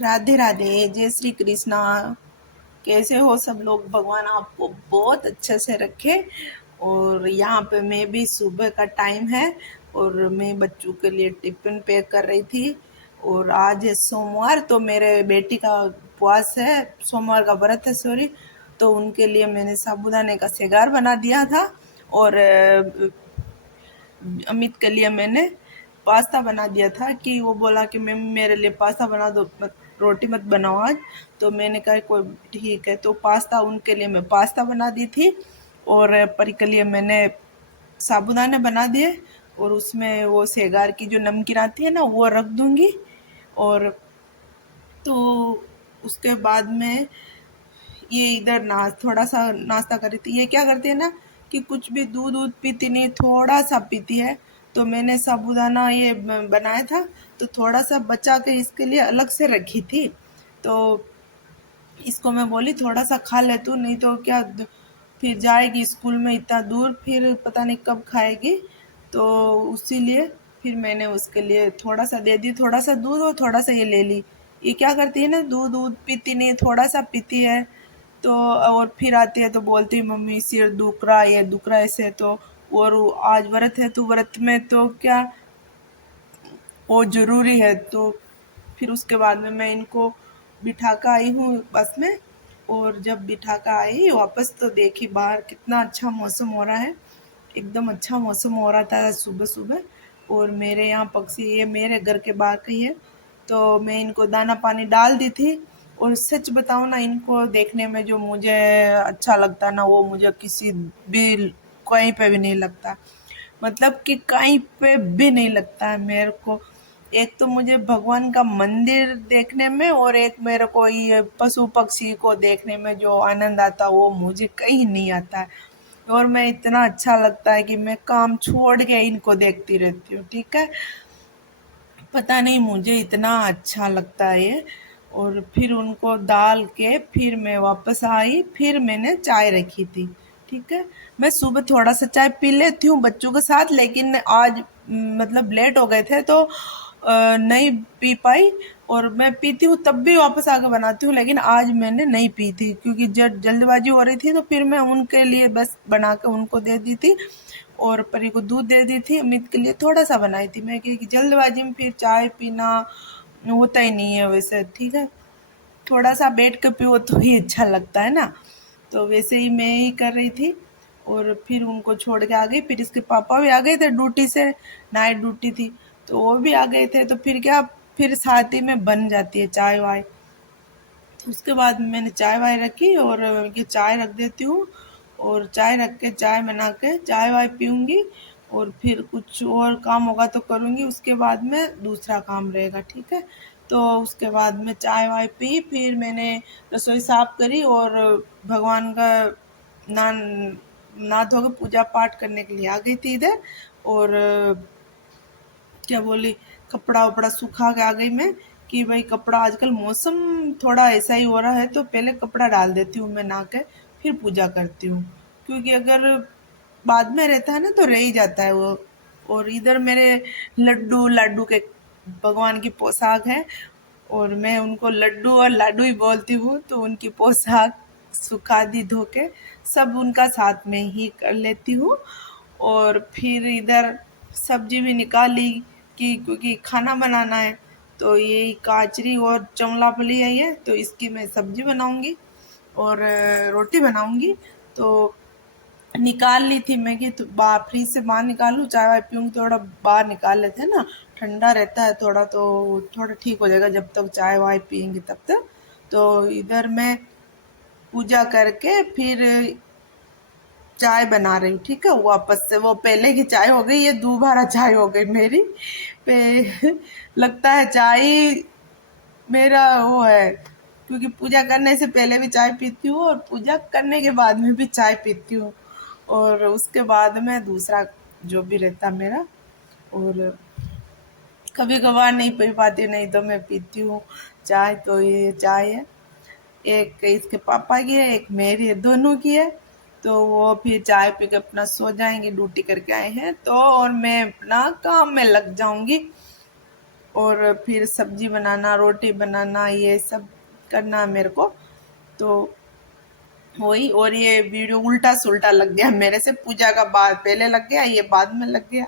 राधे राधे, जय श्री कृष्णा। कैसे हो सब लोग? भगवान आपको बहुत अच्छे से रखे। और यहाँ पे मैं भी सुबह का टाइम है और मैं बच्चों के लिए टिफिन पैक कर रही थी। और आज है सोमवार, तो मेरे बेटी का उपवास है, सोमवार का व्रत है, सॉरी। तो उनके लिए मैंने साबूदाने का सेगार बना दिया था। और अमित के लिए मैंने पास्ता बना दिया था कि वो बोला कि मैम मेरे लिए पास्ता बना दो, मत रोटी मत बनाओ आज। तो मैंने कहा कोई ठीक है, तो पास्ता उनके लिए मैं पास्ता बना दी थी। और परी के लिए मैंने साबूदाने बना दिए। और उसमें वो सेगार की जो नमकीन आती है ना, वो रख दूंगी। और तो उसके बाद में ये इधर थोड़ा सा नाश्ता कर रही थी। ये क्या करती है ना कि कुछ भी दूध दूध पीती नहीं, थोड़ा सा पीती है। तो मैंने साबूदाना ये बनाया था, तो थोड़ा सा बचा के इसके लिए अलग से रखी थी। तो इसको मैं बोली थोड़ा सा खा ले तू, नहीं तो क्या फिर जाएगी स्कूल में इतना दूर, फिर पता नहीं कब खाएगी। तो उसीलिए फिर मैंने उसके लिए थोड़ा सा दे दी, थोड़ा सा दूध और थोड़ा सा ये ले ली। ये क्या करती है ना, दूध दूध पीती नहीं, थोड़ा सा पीती है। तो और फिर आती है तो बोलती है मम्मी सिर दुख रहा है, ये दुख रहा है ऐसे। तो और आज व्रत है, तो व्रत में तो क्या वो जरूरी है। तो फिर उसके बाद में मैं इनको बिठा कर आई हूँ बस में। और जब बिठा कर आई वापस, तो देखी बाहर कितना अच्छा मौसम हो रहा है। एकदम अच्छा मौसम हो रहा था सुबह सुबह। और मेरे यहाँ पक्षी, ये मेरे घर के बाहर का ही है, तो मैं इनको दाना पानी डाल दी थी। और सच बताऊँ ना, इनको देखने में जो मुझे अच्छा लगता है ना, वो मुझे किसी भी कहीं पे भी नहीं लगता। मतलब कि कहीं पे भी नहीं लगता है मेरे को। एक तो मुझे भगवान का मंदिर देखने में, और एक मेरे को ये पशु पक्षी को देखने में जो आनंद आता है, वो मुझे कहीं नहीं आता है। और मैं इतना अच्छा लगता है कि मैं काम छोड़ के इनको देखती रहती हूँ, ठीक है। पता नहीं मुझे इतना अच्छा लगता है ये। और फिर उनको डाल के फिर मैं वापस आई, फिर मैंने चाय रखी थी, ठीक है। मैं सुबह थोड़ा सा चाय पी लेती हूँ बच्चों के साथ, लेकिन आज मतलब लेट हो गए थे तो नहीं पी पाई। और मैं पीती हूँ तब भी वापस आके बनाती हूँ, लेकिन आज मैंने नहीं पी थी क्योंकि जब जल्दबाजी हो रही थी, तो फिर मैं उनके लिए बस बना के उनको दे दी थी। और परी को दूध दे दी थी, अमित के लिए थोड़ा सा बनाई थी मैं, कि जल्दबाजी में फिर चाय पीना होता ही नहीं है वैसे, ठीक है। थोड़ा सा बैठ के पियो तो ही अच्छा लगता है ना। तो वैसे ही मैं ही कर रही थी। और फिर उनको छोड़ के आ गई, फिर इसके पापा भी आ गए थे ड्यूटी से, नाइट ड्यूटी थी। तो वो भी आ गए थे, तो फिर क्या, फिर साथ ही में बन जाती है चाय वाय। तो उसके बाद मैंने चाय वाय रखी, और ये चाय रख देती हूँ। और चाय रख के चाय बना के चाय वाय पीऊँगी। और फिर कुछ और काम होगा तो करूँगी, उसके बाद में दूसरा काम रहेगा, ठीक है। तो उसके बाद में चाय वाय पी, फिर मैंने रसोई साफ करी और भगवान का ना नहा धो के पूजा पाठ करने के लिए आ गई थी इधर। और क्या बोली, कपड़ा वपड़ा सुखा के आ गई मैं, कि भाई कपड़ा, आजकल मौसम थोड़ा ऐसा ही हो रहा है, तो पहले कपड़ा डाल देती हूँ मैं नहा के, फिर पूजा करती हूँ। क्योंकि अगर बाद में रहता है ना तो रह ही जाता है वो। और इधर मेरे लड्डू लाडू के भगवान की पोशाक है, और मैं उनको लड्डू और लाडू ही बोलती हूँ। तो उनकी पोशाक सुखा दी धो के, सब उनका साथ में ही कर लेती हूँ। और फिर इधर सब्जी भी निकाल ली, कि क्योंकि खाना बनाना है। तो ये काचरी और चमला फली है ये, तो इसकी मैं सब्जी बनाऊंगी और रोटी बनाऊंगी। तो निकाल ली थी मैं कि तो फ्रिज से बाहर निकालूं, चाय वाय पीऊंगी, थोड़ा बाहर निकाल लेते हैं ना, ठंडा रहता है थोड़ा, तो थोड़ा ठीक हो जाएगा जब तक चाय वाय पियेंगे तब तक। तो इधर मैं पूजा करके फिर चाय बना रही हूँ, ठीक है। वापस से वो पहले की चाय हो गई, ये दोबारा चाय हो गई मेरी पे। लगता है चाय मेरा वो है, क्योंकि पूजा करने से पहले भी चाय पीती हूँ और पूजा करने के बाद में भी चाय पीती हूँ। और उसके बाद में दूसरा जो भी रहता मेरा। और कभी कभार नहीं पी पाती, नहीं तो मैं पीती हूँ चाय। तो ये चाय है, एक इसके पापा की है, एक मेरी है, दोनों की है। तो वो फिर चाय पी के अपना सो जाएंगे, ड्यूटी करके आए हैं तो, और मैं अपना काम में लग जाऊंगी। और फिर सब्जी बनाना, रोटी बनाना, ये सब करना मेरे को। तो वही, और ये वीडियो उल्टा सुल्टा लग गया मेरे से, पूजा का बाद पहले लग गया, ये बाद में लग गया।